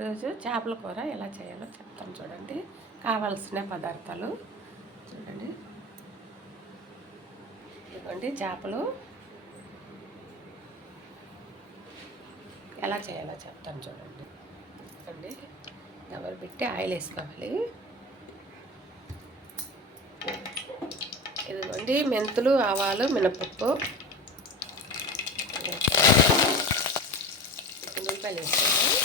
ఈరోజు చేపల కూర ఎలా చేయాలో చెప్తాను చూడండి. కావాల్సిన పదార్థాలు చూడండి. ఇదిగోండి చేపలు. ఎలా చేయాలో చెప్తాను చూడండి. చూడండి ఎవరు పెట్టి ఆయిల్ వేసుకోవాలి. ఇదిగోండి మెంతులు ఆవాలు మినపప్పు. ఉల్లిపాయలు వేసుకోండి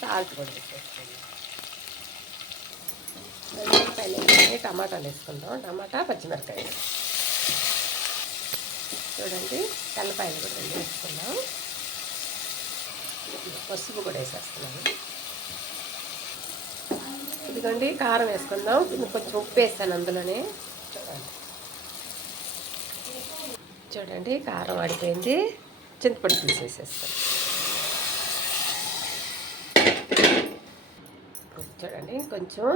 సాల్ట్ కూడా వేసేస్తాను ఉల్లిపాయలు టమాటాలు వేసుకుందాం. టమాటా పచ్చిమిరకాయ చూడండి తెల్లపాయలు కూడా రెండు వేసుకుందాం. పసుపు కూడా వేసేస్తున్నాను. ఇదిగోండి కారం వేసుకుందాం. కొంచెం ఉప్పు వేస్తాను అందులోనే. చూడండి చూడండి కారం ఆడిపోయింది. చింతపండు తీసేసేస్తాను చూడండి కొంచెం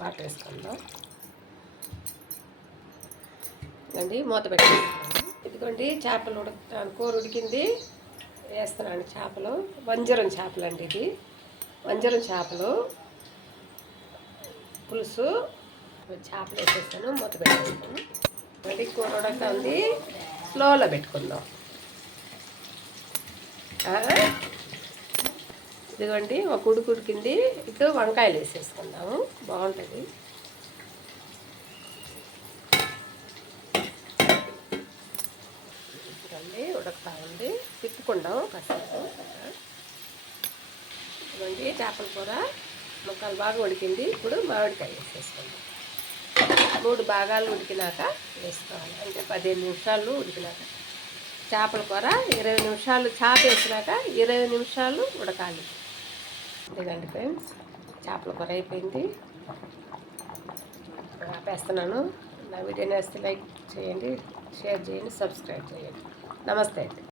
వాటర్ వేసుకుందాం. అండి మూత పెట్టేసుకున్నాను ఇదిగోండి చేపలు ఉడుకుతాను కూర ఉడికింది. వేస్తున్నాను చేపలు. వంజరం చేపలు అండి ఇది. వంజరం చేపలు. పులుసు. చేపలు వేసేస్తాను మూత పెట్టేస్తాను మళ్ళీ కూర ఉంది స్లోలో పెట్టుకుందాం. ఇదిగోండి ఒక ఉడుకుడికింది ఇటు వంకాయలు వేసేసుకుందాము. బాగుంటుంది. ఇదిగోండి ఉడకతా ఉంది తిప్పుకుందాం కాసేపు. ఇదిగోండి చేపల కూర ముక్కలు బాగా ఉడికింది. ఇప్పుడు మామిడికాయ వేసేసుకుందాం మూడు భాగాలు ఉడికినాక వేసుకోవాలి. అంటే పదిహేను నిమిషాలు ఉడికినాక. చేపల కూర ఇరవై నిమిషాలు చేప వేసినాక ఇరవై నిమిషాలు ఉడకాలి. ఇదిగండి ఫ్రెండ్స్ చేపల కూర అయిపోయింది. ఆపేస్తున్నాను. నా వీడియో నేస్తే లైక్ చేయండి షేర్ చేయండి సబ్స్క్రైబ్ చేయండి. నమస్తే అండి.